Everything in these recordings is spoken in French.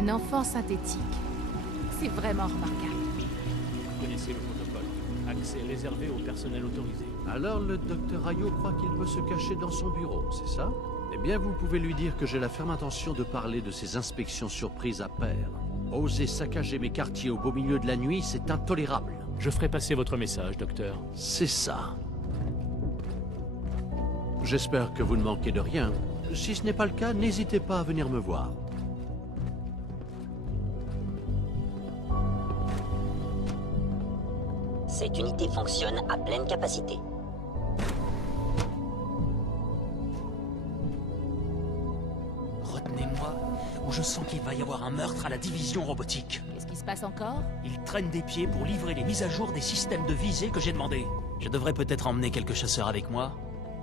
Un enfant synthétique. C'est vraiment remarquable. Vous connaissez le protocole. Accès réservé au personnel autorisé. Alors le docteur Ayo croit qu'il peut se cacher dans son bureau, c'est ça? Eh bien, vous pouvez lui dire que j'ai la ferme intention de parler de ces inspections surprises à pair. Oser saccager mes quartiers au beau milieu de la nuit, c'est intolérable. Je ferai passer votre message, docteur. C'est ça. J'espère que vous ne manquez de rien. Si ce n'est pas le cas, n'hésitez pas à venir me voir. Cette unité fonctionne à pleine capacité. Retenez-moi, ou je sens qu'il va y avoir un meurtre à la division robotique. Qu'est-ce qui se passe encore? Ils traînent des pieds pour livrer les mises à jour des systèmes de visée que j'ai demandé. Je devrais peut-être emmener quelques chasseurs avec moi,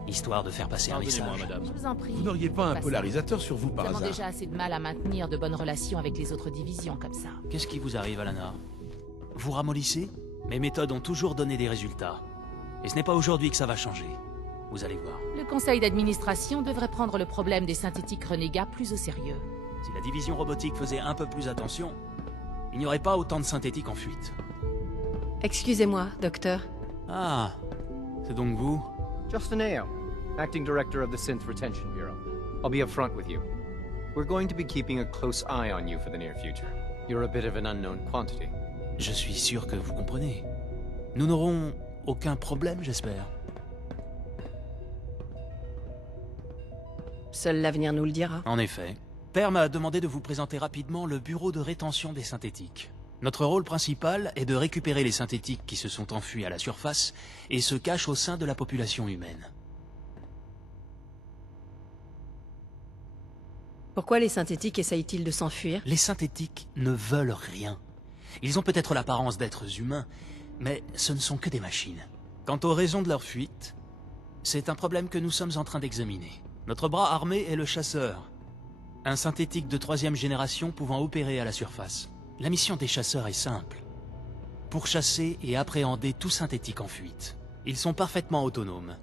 histoire de faire passer un Pardonnez-moi, message. madame. Je vous en prie. Vous n'auriez pas un Passez. polarisateur sur vous Nous par avons hasard? déjà assez de mal à maintenir de bonnes relations avec les autres divisions comme ça. Qu'est-ce qui vous arrive, Alana? Vous ramollissez? Mes méthodes ont toujours donné des résultats. Et ce n'est pas aujourd'hui que ça va changer. Vous allez voir. Le conseil d'administration devrait prendre le problème des synthétiques renégats plus au sérieux. Si la division robotique faisait un peu plus attention, il n'y aurait pas autant de synthétiques en fuite. Excusez-moi, docteur. Ah, c'est donc vous? Justin Ayo, Acting Director of the Synth Retention Bureau. I'll be upfront with you. We're going to be keeping a close eye on you for the near future. You're a bit of an unknown quantity. Je suis sûr que vous comprenez. Nous n'aurons aucun problème, j'espère. Seul l'avenir nous le dira. En effet. Père m'a demandé de vous présenter rapidement le bureau de rétention des synthétiques. Notre rôle principal est de récupérer les synthétiques qui se sont enfuis à la surface et se cachent au sein de la population humaine. Pourquoi les synthétiques essayent-ils de s'enfuir? Les synthétiques ne veulent rien. Ils ont peut-être l'apparence d'êtres humains, mais ce ne sont que des machines. Quant aux raisons de leur fuite, c'est un problème que nous sommes en train d'examiner. Notre bras armé est le chasseur, un synthétique de 3e génération pouvant opérer à la surface. La mission des chasseurs est simple. Pourchasser et appréhender tout synthétique en fuite. Ils sont parfaitement autonomes,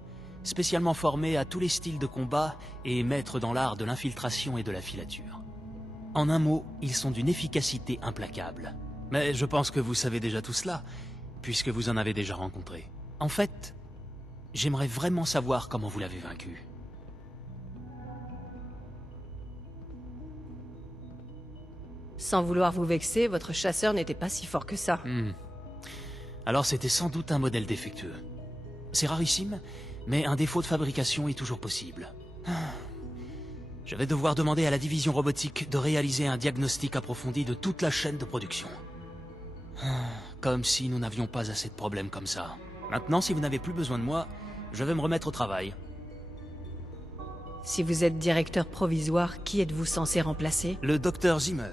spécialement formés à tous les styles de combat et maîtres dans l'art de l'infiltration et de la filature. En un mot, ils sont d'une efficacité implacable. Mais je pense que vous savez déjà tout cela, puisque vous en avez déjà rencontré. En fait, j'aimerais vraiment savoir comment vous l'avez vaincu. Sans vouloir vous vexer, votre chasseur n'était pas si fort que ça. Alors c'était sans doute un modèle défectueux. C'est rarissime, mais un défaut de fabrication est toujours possible. Je vais devoir demander à la division robotique de réaliser un diagnostic approfondi de toute la chaîne de production. Comme si nous n'avions pas assez de problèmes comme ça. Maintenant, si vous n'avez plus besoin de moi, je vais me remettre au travail. Si vous êtes directeur provisoire, qui êtes-vous censé remplacer? Le docteur Zimmer.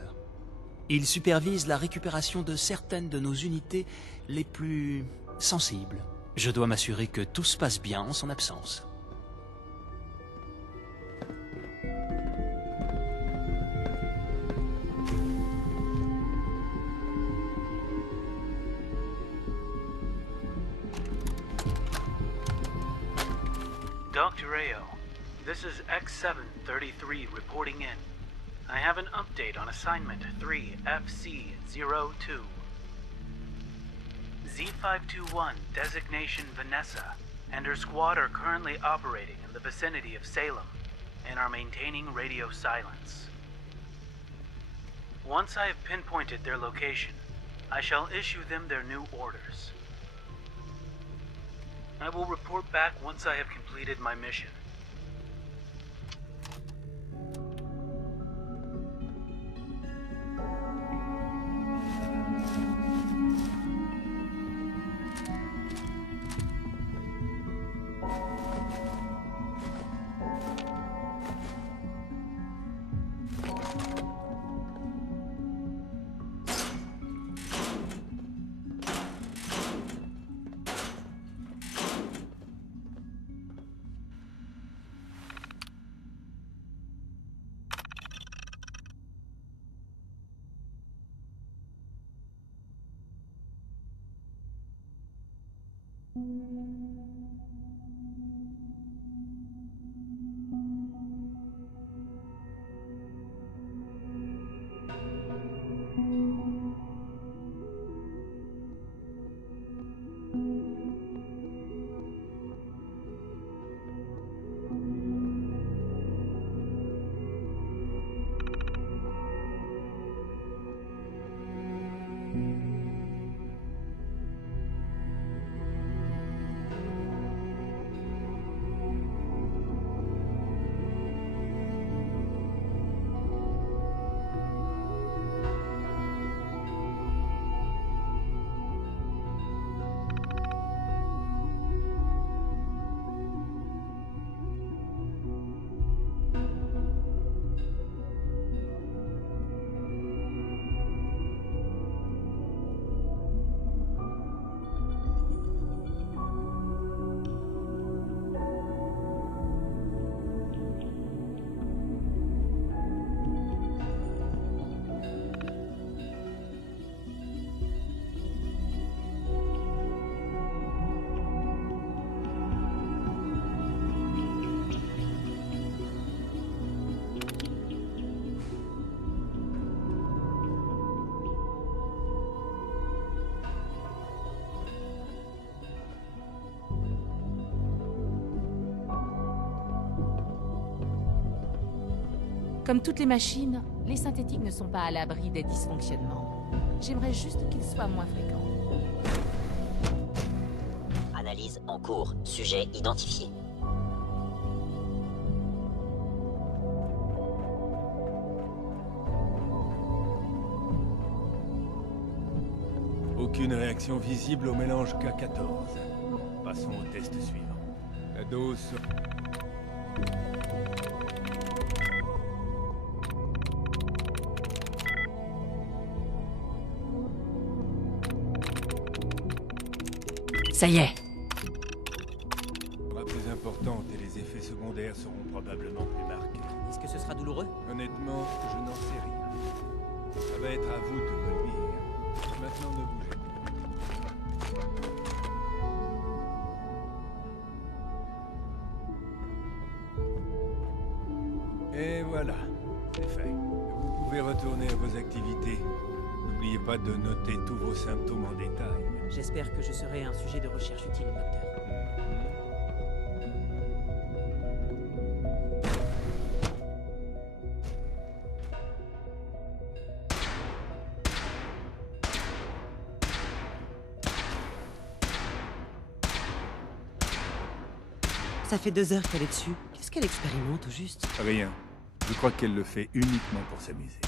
Il supervise la récupération de certaines de nos unités les plus sensibles. Je dois m'assurer que tout se passe bien en son absence. Dr. Ayo, this is X733 reporting in. I have an update on assignment 3FC02. Z521 designation Vanessa and her squad are currently operating in the vicinity of Salem and are maintaining radio silence. Once I have pinpointed their location, I shall issue them their new orders. I will report back once I have completed my mission. Comme toutes les machines, les synthétiques ne sont pas à l'abri des dysfonctionnements. J'aimerais juste qu'ils soient moins fréquents. Analyse en cours. Sujet identifié. Aucune réaction visible au mélange K14. Passons au test suivant. La dose... Ça y est. sera plus importante et les effets secondaires seront probablement plus marqués. Est-ce que ce sera douloureux? Honnêtement, je n'en sais rien. Ça va être à vous de me le dire. Maintenant, ne bougez pas. Et voilà, c'est fait. Vous pouvez retourner à vos activités. N'oubliez pas de noter tous vos symptômes en détail. J'espère que je serai un sujet de recherche utile, docteur. Ça fait 2 heures qu'elle est dessus. Qu'est-ce qu'elle expérimente au juste? Rien. Je crois qu'elle le fait uniquement pour s'amuser.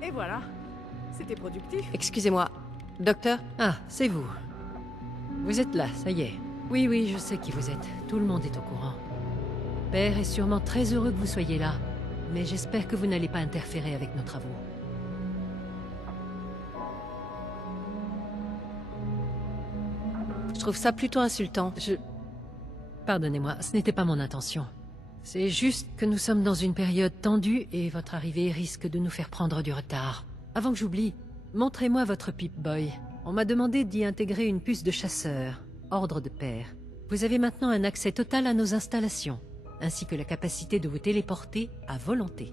Et voilà. C'était productif. Excusez-moi. Docteur? Ah, c'est vous. Vous êtes là, ça y est. Oui, oui, je sais qui vous êtes. Tout le monde est au courant. Père est sûrement très heureux que vous soyez là, mais j'espère que vous n'allez pas interférer avec nos travaux. Je trouve ça plutôt insultant. Pardonnez-moi, ce n'était pas mon intention. C'est juste que nous sommes dans une période tendue et votre arrivée risque de nous faire prendre du retard. Avant que j'oublie, montrez-moi votre Pip-Boy. On m'a demandé d'y intégrer une puce de chasseur, ordre de père. Vous avez maintenant un accès total à nos installations, ainsi que la capacité de vous téléporter à volonté.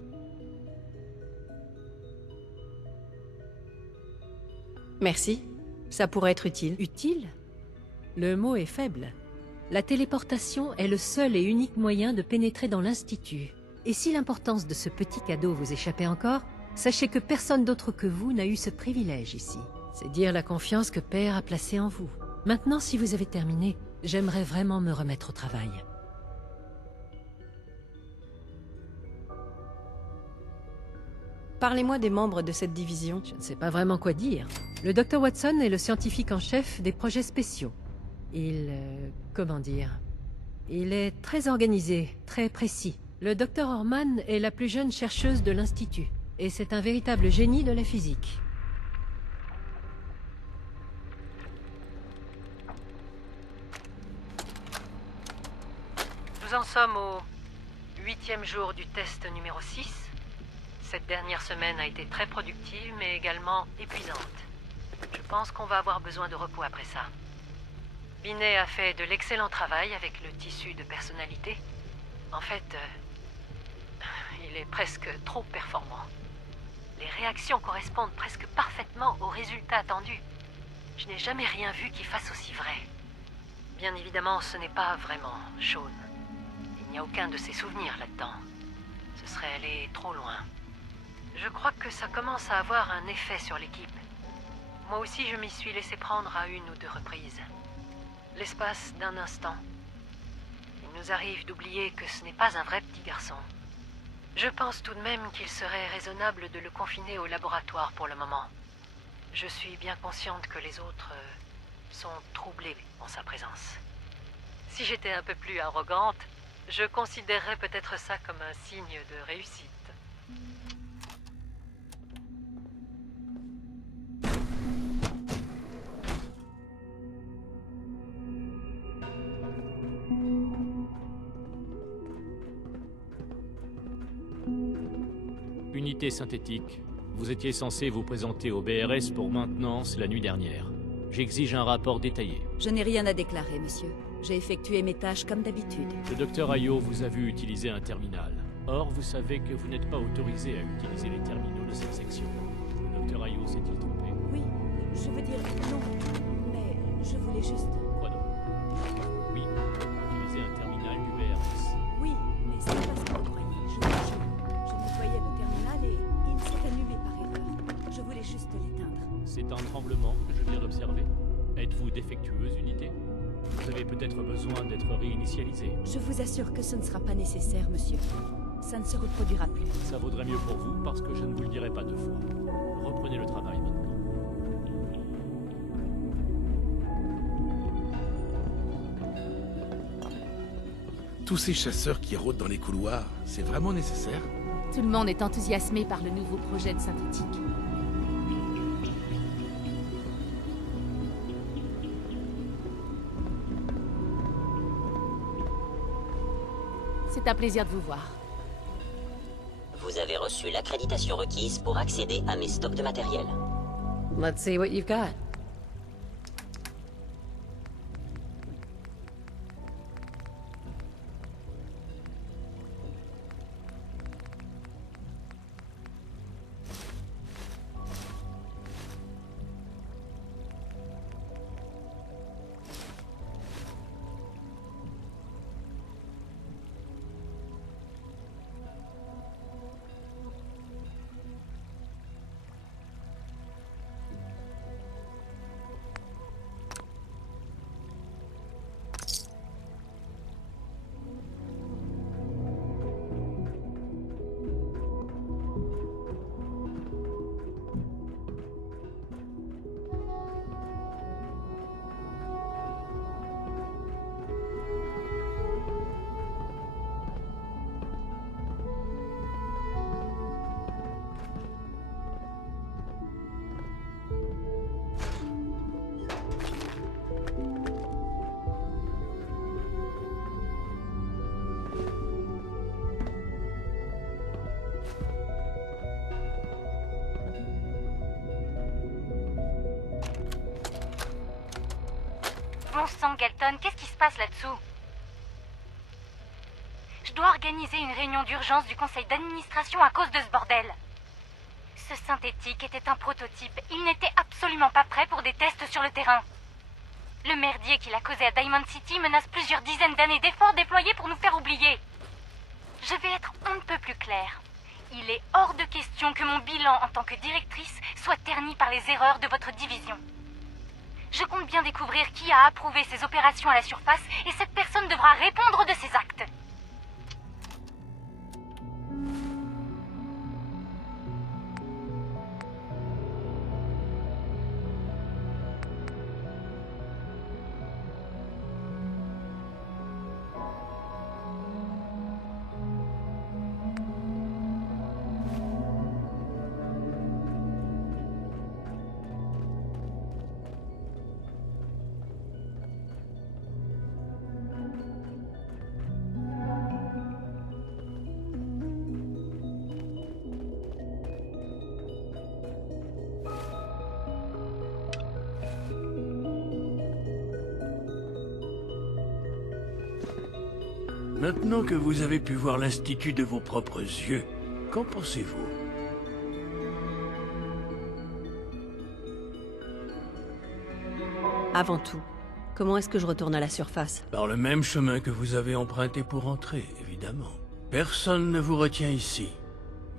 Merci. Ça pourrait être utile. Utile? Le mot est faible. La téléportation est le seul et unique moyen de pénétrer dans l'Institut. Et si l'importance de ce petit cadeau vous échappait encore, sachez que personne d'autre que vous n'a eu ce privilège ici. C'est dire la confiance que Père a placée en vous. Maintenant, si vous avez terminé, j'aimerais vraiment me remettre au travail. Parlez-moi des membres de cette division. Je ne sais pas vraiment quoi dire. Le Dr Watson est le scientifique en chef des projets spéciaux. Comment dire? Il est très organisé, très précis. Le Dr Orman est la plus jeune chercheuse de l'Institut, et c'est un véritable génie de la physique. Nous en sommes au 8e jour du test numéro 6. Cette dernière semaine a été très productive, mais également épuisante. Je pense qu'on va avoir besoin de repos après ça. Binet a fait de l'excellent travail avec le tissu de personnalité. En fait, il est presque trop performant. Les réactions correspondent presque parfaitement aux résultats attendus. Je n'ai jamais rien vu qui fasse aussi vrai. Bien évidemment, ce n'est pas vraiment Shaun. Il n'y a aucun de ses souvenirs là-dedans. Ce serait aller trop loin. Je crois que ça commence à avoir un effet sur l'équipe. Moi aussi, je m'y suis laissé prendre à 1 ou 2 reprises. L'espace d'un instant. Il nous arrive d'oublier que ce n'est pas un vrai petit garçon. Je pense tout de même qu'il serait raisonnable de le confiner au laboratoire pour le moment. Je suis bien consciente que les autres sont troublés en sa présence. Si j'étais un peu plus arrogante, je considérerais peut-être ça comme un signe de réussite. Unité synthétique. Vous étiez censé vous présenter au BRS pour maintenance la nuit dernière. J'exige un rapport détaillé. Je n'ai rien à déclarer, monsieur. J'ai effectué mes tâches comme d'habitude. Le docteur Ayo vous a vu utiliser un terminal. Or, vous savez que vous n'êtes pas autorisé à utiliser les terminaux de cette section. Le docteur Ayo s'est-il trompé? Oui, je veux dire non, mais je voulais juste... Quoi donc? Oui, utiliser un terminal du BRS. Oui, mais c'est pas ce que vous croyez, je vous jure. Je nettoyais le terminal et il s'est allumé par erreur. Je voulais juste l'éteindre. C'est un tremblement que je viens d'observer. Êtes-vous défectueuse, unité? Vous avez peut-être besoin d'être réinitialisé. Je vous assure que ce ne sera pas nécessaire, monsieur. Ça ne se reproduira plus. Ça vaudrait mieux pour vous parce que je ne vous le dirai pas deux fois. Reprenez le travail maintenant. Tous ces chasseurs qui rôdent dans les couloirs, c'est vraiment nécessaire? Tout le monde est enthousiasmé par le nouveau projet de synthétique. C'est un plaisir de vous voir. Vous avez reçu l'accréditation requise pour accéder à mes stocks de matériel. Let's see what you've got. Bon sang, Galton, qu'est-ce qui se passe là-dessous? Je dois organiser une réunion d'urgence du conseil d'administration à cause de ce bordel. Ce synthétique était un prototype. Il n'était absolument pas prêt pour des tests sur le terrain. Le merdier qu'il a causé à Diamond City menace plusieurs dizaines d'années d'efforts déployés pour nous faire oublier. Je vais être on ne peut plus clair. Il est hors de question que mon bilan en tant que directrice soit terni par les erreurs de votre division. Je compte bien découvrir qui a approuvé ces opérations à la surface et cette personne devra répondre de ses actes. Maintenant que vous avez pu voir l'Institut de vos propres yeux, qu'en pensez-vous? Avant tout, comment est-ce que je retourne à la surface? Par le même chemin que vous avez emprunté pour entrer, évidemment. Personne ne vous retient ici.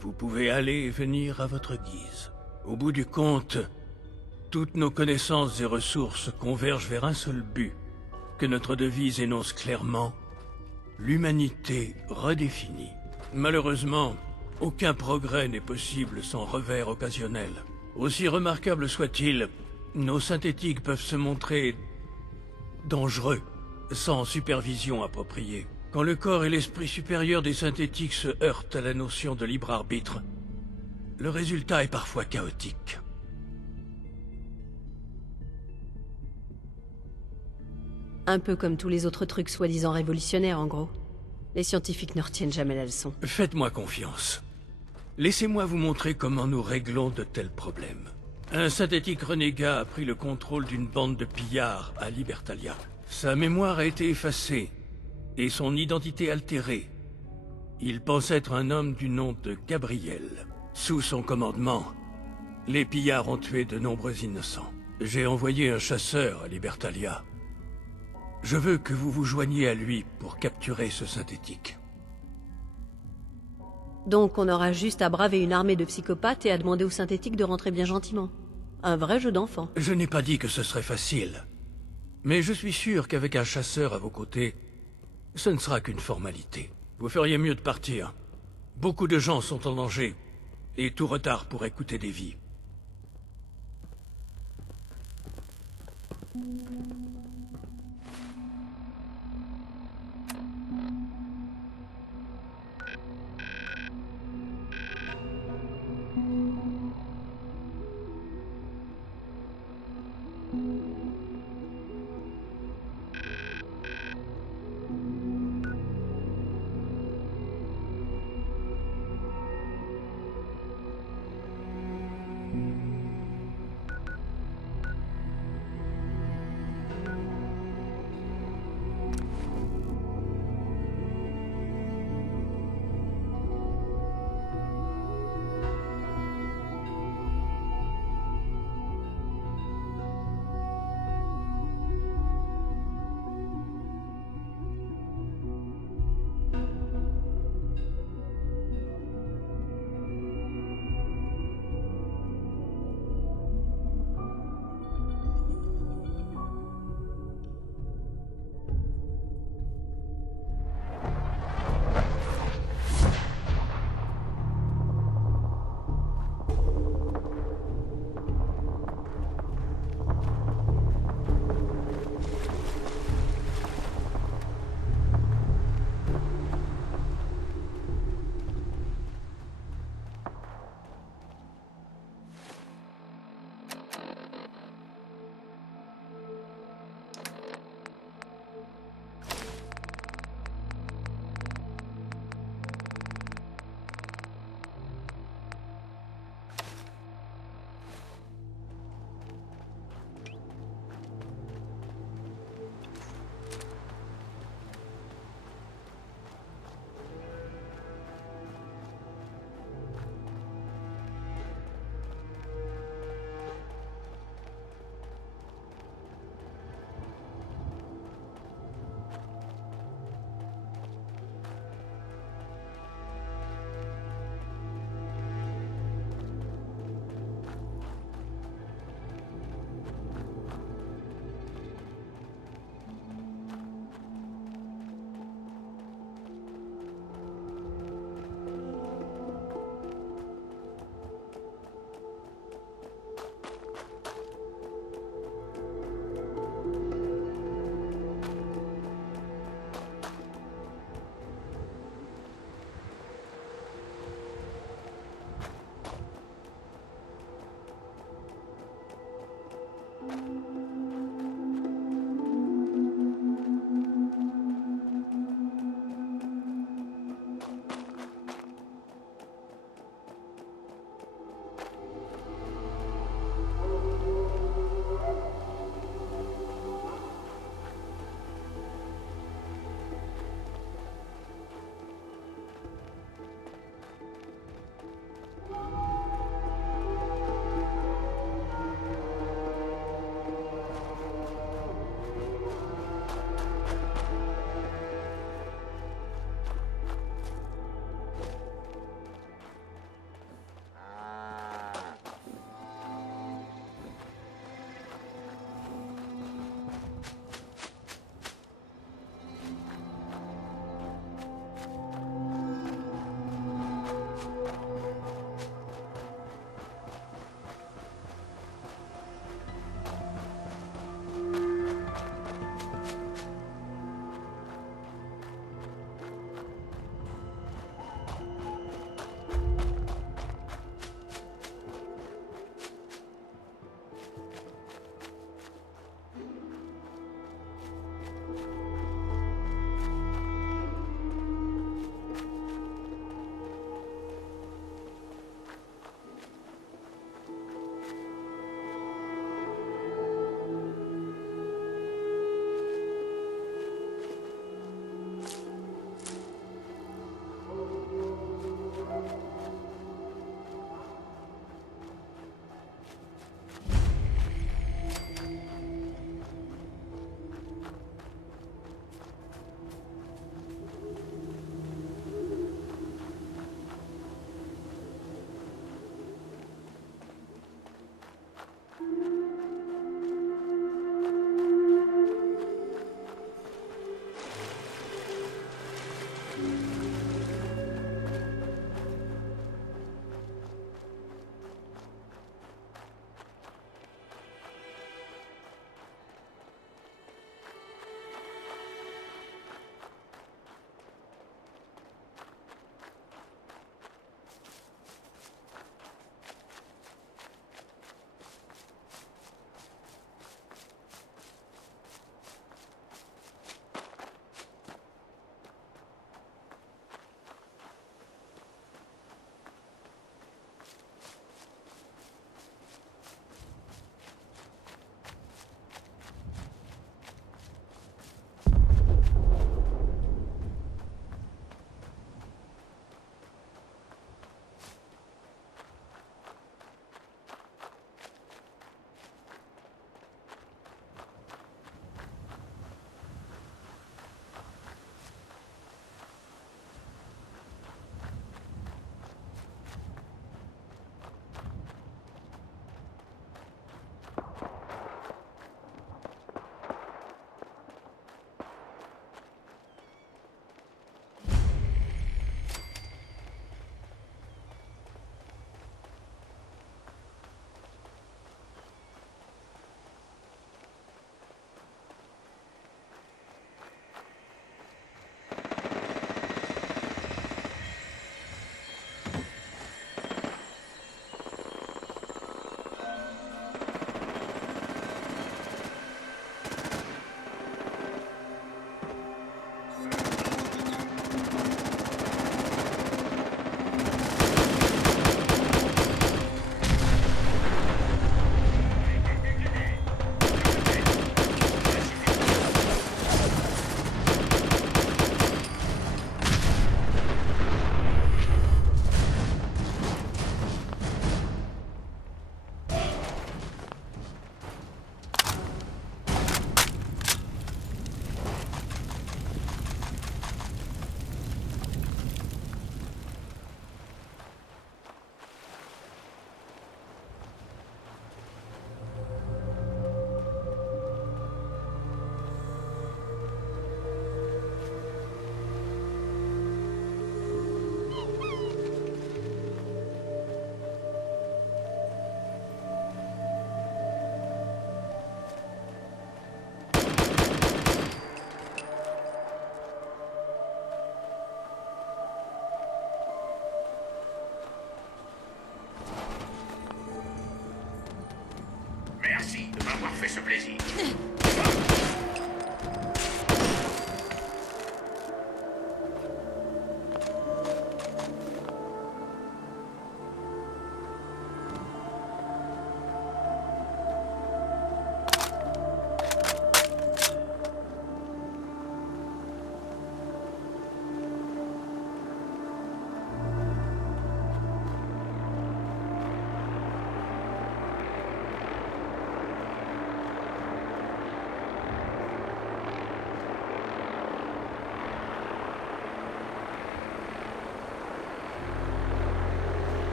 Vous pouvez aller et venir à votre guise. Au bout du compte, toutes nos connaissances et ressources convergent vers un seul but, que notre devise énonce clairement: l'humanité redéfinie. Malheureusement, aucun progrès n'est possible sans revers occasionnel. Aussi remarquables soient-ils, nos synthétiques peuvent se montrer dangereux, sans supervision appropriée. Quand le corps et l'esprit supérieur des synthétiques se heurtent à la notion de libre arbitre, le résultat est parfois chaotique. Un peu comme tous les autres trucs soi-disant révolutionnaires, en gros. Les scientifiques ne retiennent jamais la leçon. Faites-moi confiance. Laissez-moi vous montrer comment nous réglons de tels problèmes. Un synthétique renégat a pris le contrôle d'une bande de pillards à Libertalia. Sa mémoire a été effacée et son identité altérée. Il pense être un homme du nom de Gabriel. Sous son commandement, les pillards ont tué de nombreux innocents. J'ai envoyé un chasseur à Libertalia. Je veux que vous vous joigniez à lui pour capturer ce synthétique. Donc on aura juste à braver une armée de psychopathes et à demander au synthétique de rentrer bien gentiment. Un vrai jeu d'enfant. Je n'ai pas dit que ce serait facile. Mais je suis sûr qu'avec un chasseur à vos côtés, ce ne sera qu'une formalité. Vous feriez mieux de partir. Beaucoup de gens sont en danger, et tout retard pourrait coûter des vies. fait ce plaisir.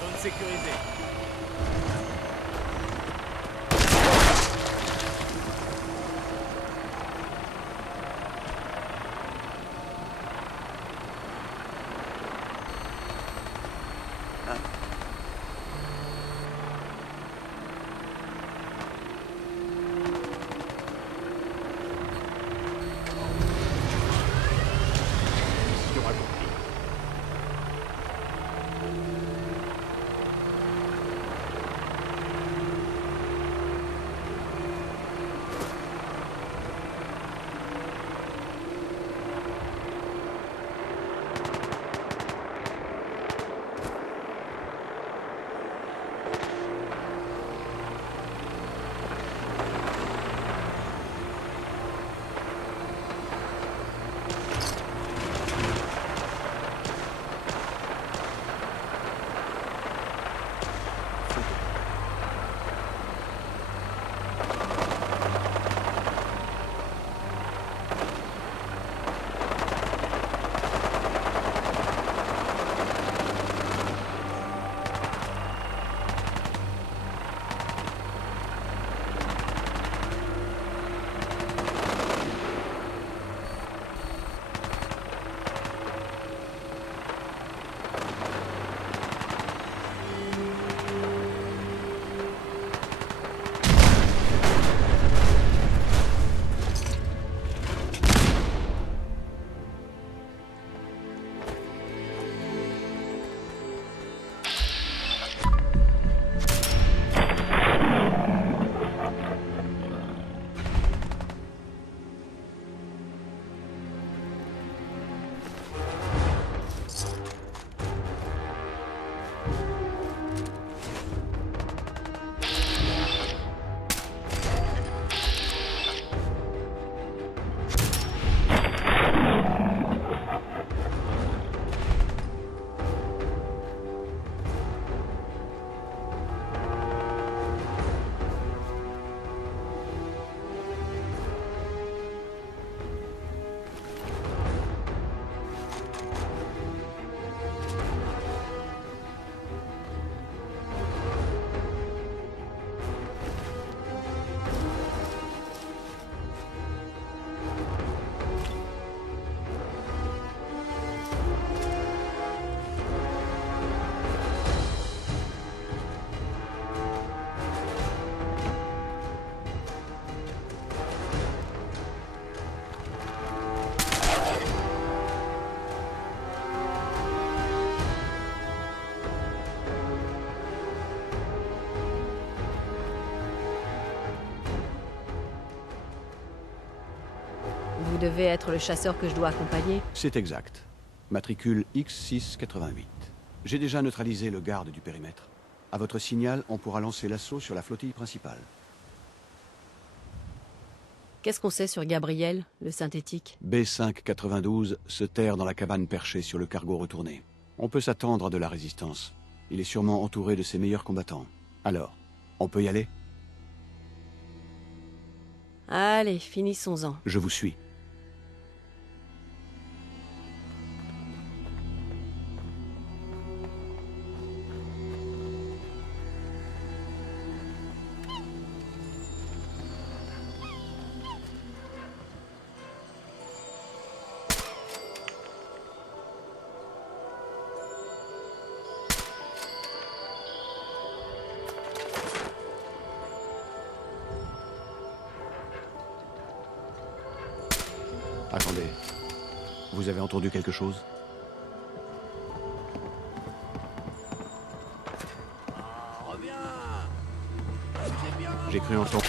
Zone sécurisée. Mission accomplie. Vous devez être le chasseur que je dois accompagner. C'est exact. Matricule X688. J'ai déjà neutralisé le garde du périmètre. À votre signal, on pourra lancer l'assaut sur la flottille principale. Qu'est-ce qu'on sait sur Gabriel, le synthétique? B592 se terre dans la cabane perchée sur le cargo retourné. On peut s'attendre à de la résistance. Il est sûrement entouré de ses meilleurs combattants. Alors, on peut y aller? Allez, finissons-en. Je vous suis. Attendez. Vous avez entendu quelque chose? J'ai cru entendre...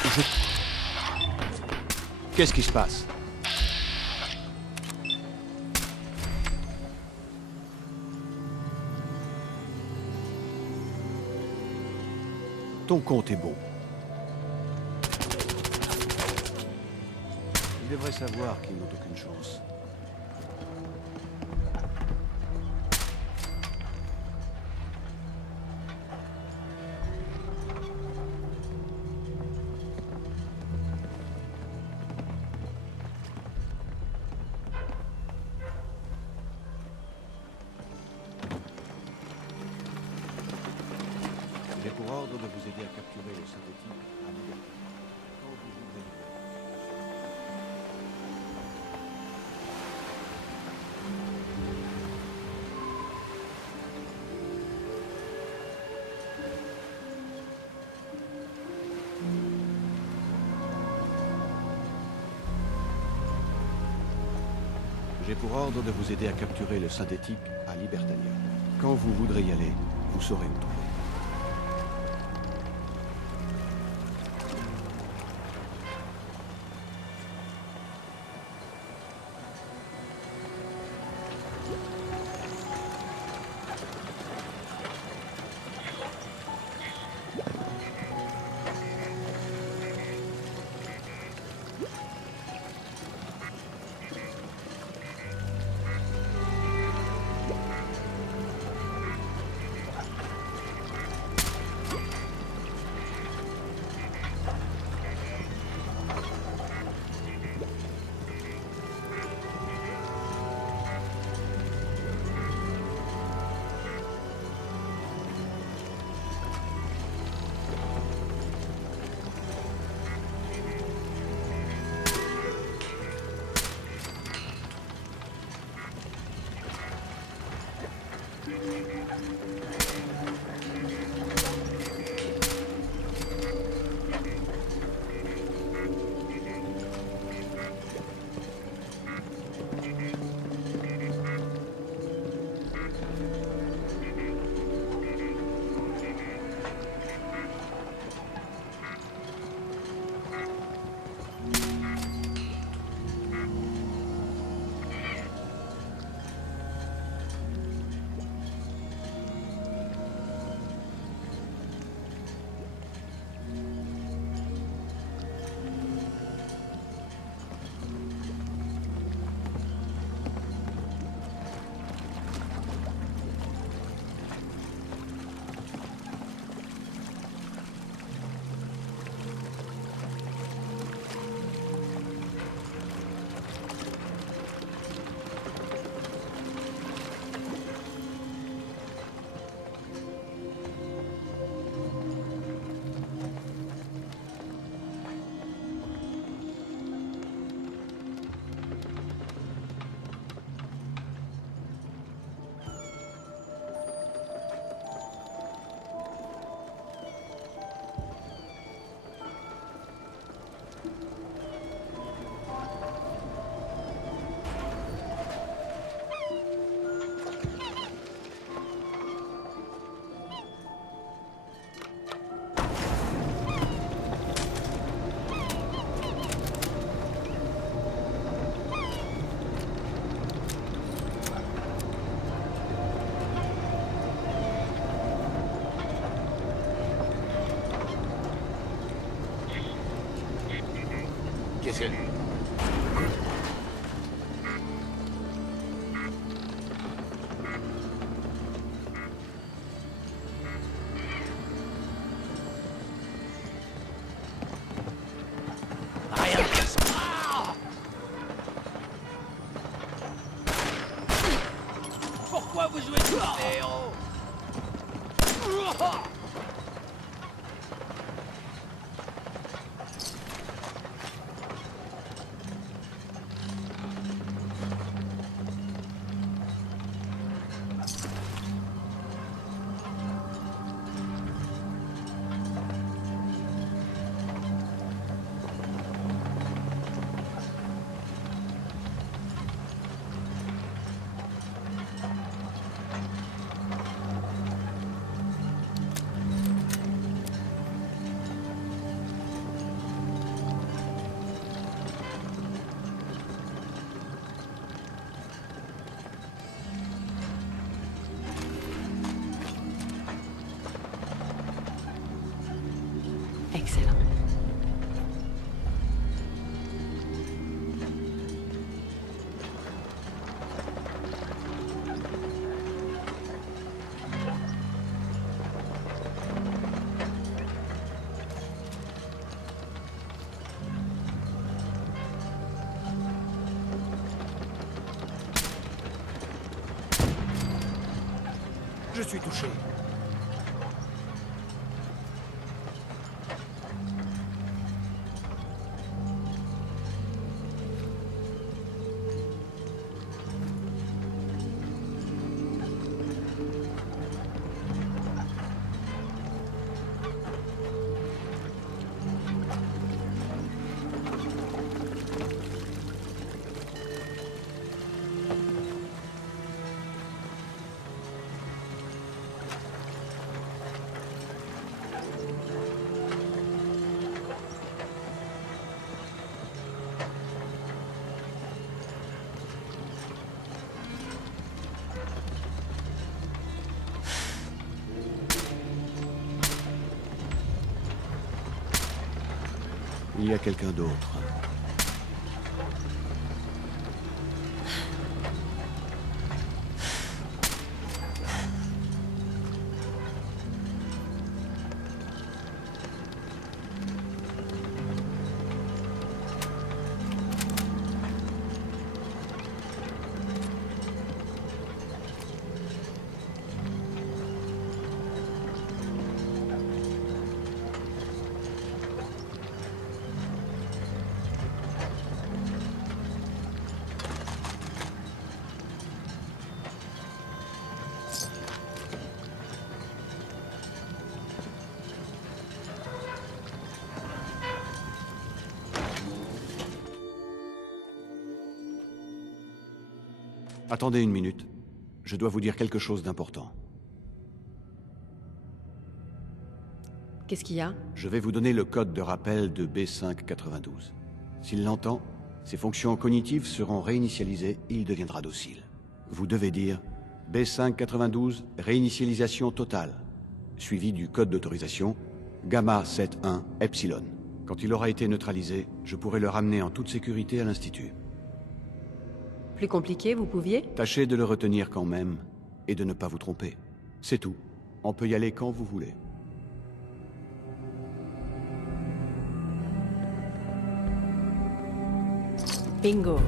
Qu'est-ce qui se passe? Ton compte est beau. Il devrait savoir qu'ils n'ont aucune chance. J'ai pour ordre de vous aider à capturer le synthétique à liberté. Quand vous voudrez. J'ai pour ordre de vous aider à capturer le synthétique à Libertania. Quand vous voudrez y aller, vous saurez où trouver. Qu'est-ce que... Rien ne passe. Pourquoi vous jouez tous les héros? Excellent. Je suis touché. Il y a quelqu'un d'autre. Attendez une minute. Je dois vous dire quelque chose d'important. Qu'est-ce qu'il y a? Je vais vous donner le code de rappel de B592. S'il l'entend, ses fonctions cognitives seront réinitialisées et il deviendra docile. Vous devez dire B592, réinitialisation totale, suivi du code d'autorisation Gamma 71 Epsilon. Quand il aura été neutralisé, je pourrai le ramener en toute sécurité à l'Institut. Plus compliqué, vous pouviez? Tâchez de le retenir quand même, et de ne pas vous tromper. C'est tout. On peut y aller quand vous voulez. Bingo.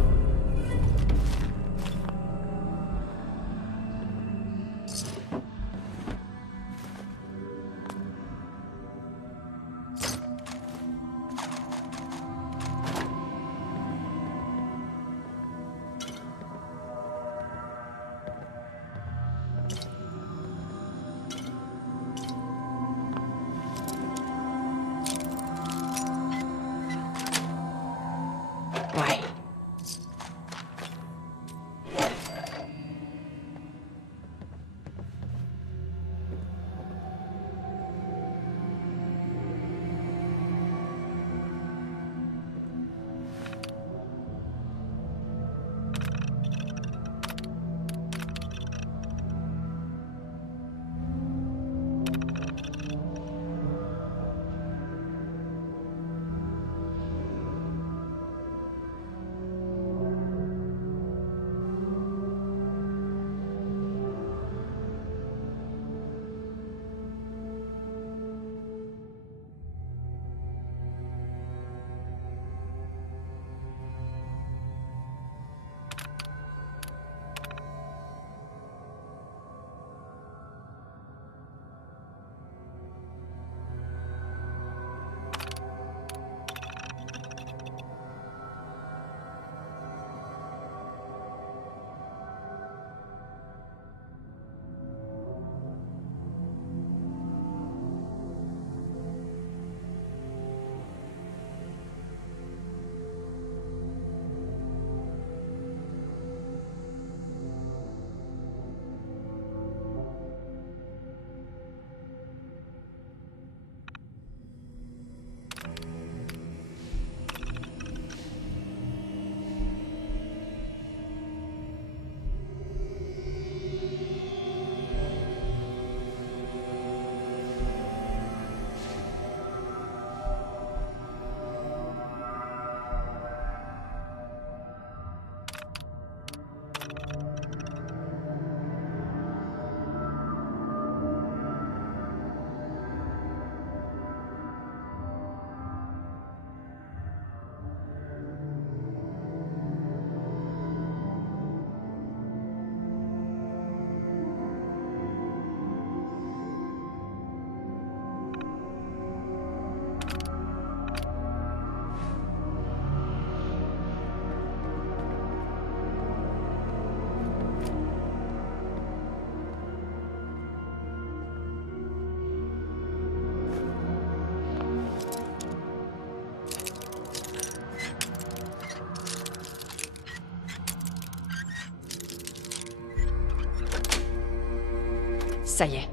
Ça y est.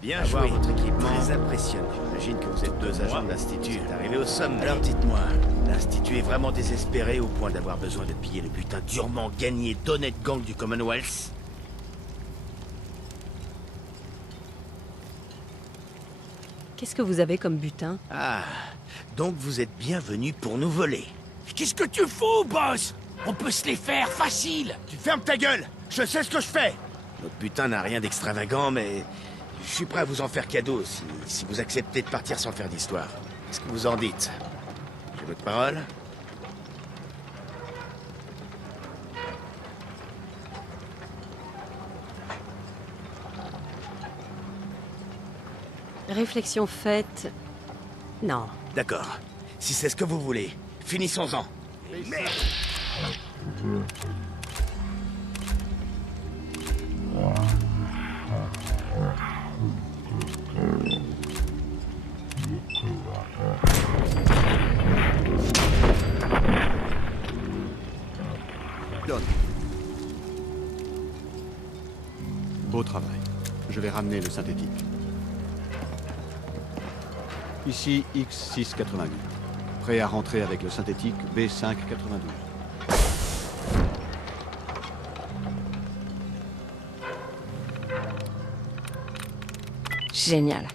Bien joué. Votre équipement très impressionnant. J'imagine que vous êtes deux agents de l'Institut. Vous êtes arrivé au sommet. Alors dites-moi, l'Institut est vraiment désespéré au point d'avoir besoin de piller le butin durement gagné d'honnêtes gangs du Commonwealth? Qu'est-ce que vous avez comme butin? Ah, donc vous êtes bien venu pour nous voler. Qu'est-ce que tu fous, boss? On peut se les faire, facile. Tu fermes ta gueule. Je sais ce que je fais. Notre butin n'a rien d'extravagant, mais je suis prêt à vous en faire cadeau si vous acceptez de partir sans faire d'histoire. Qu'est-ce que vous en dites? J'ai votre parole? Réflexion faite... Non. D'accord. Si c'est ce que vous voulez, finissons-en. Merde. Donne. Beau travail. Je vais ramener le synthétique. Ici X688. Prêt à rentrer avec le synthétique B592. Génial.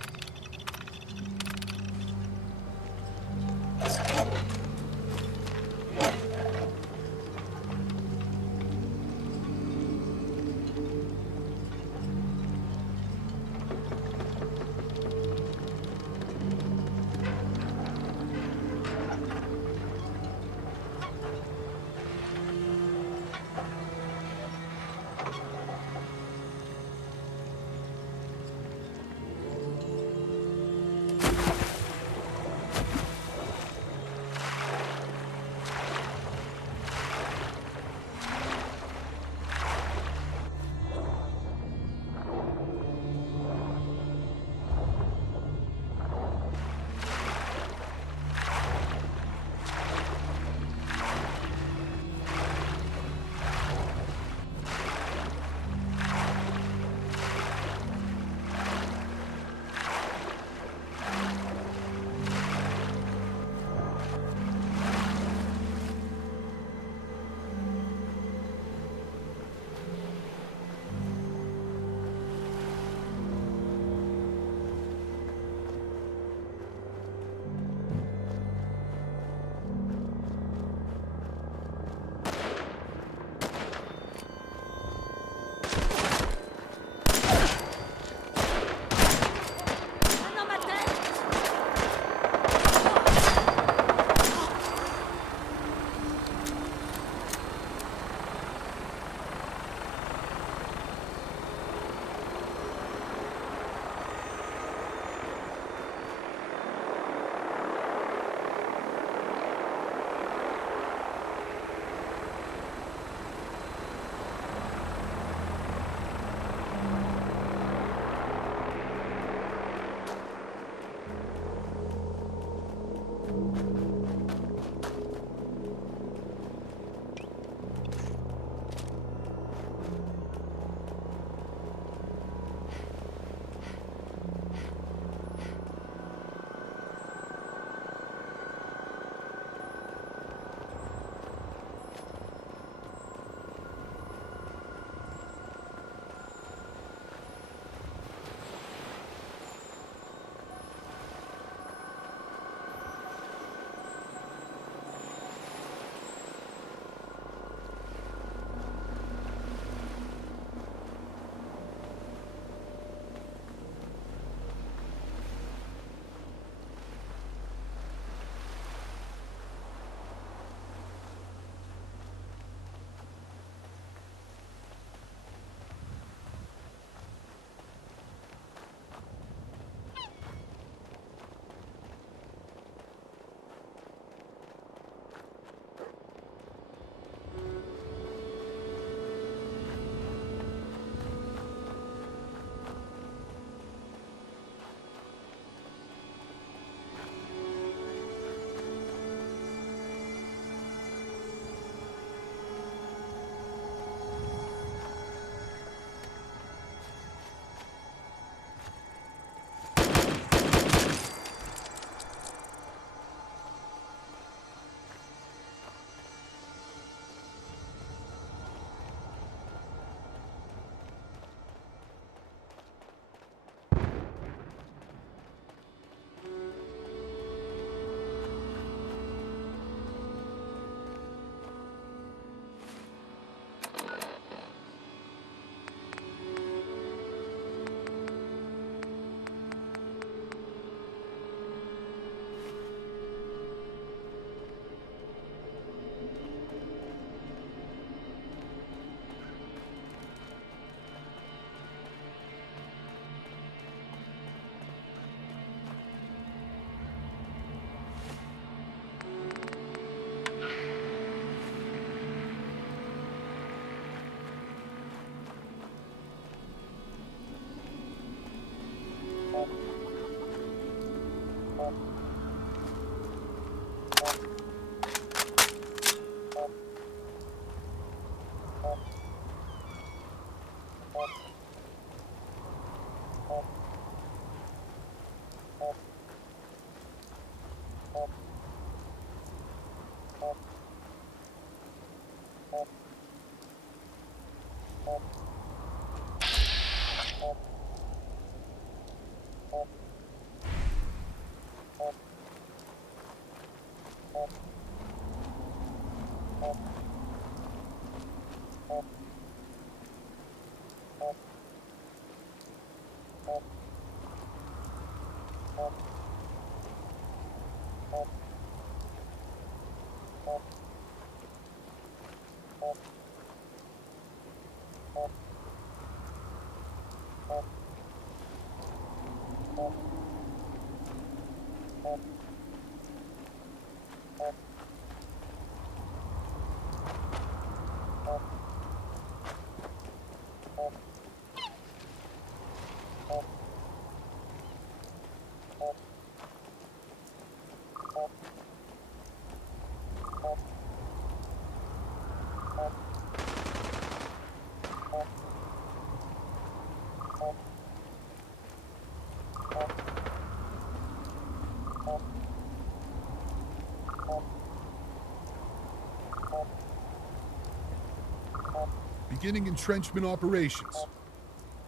Beginning entrenchment operations.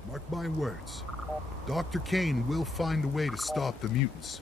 Mark my words. Dr. Kane will find a way to stop the mutants.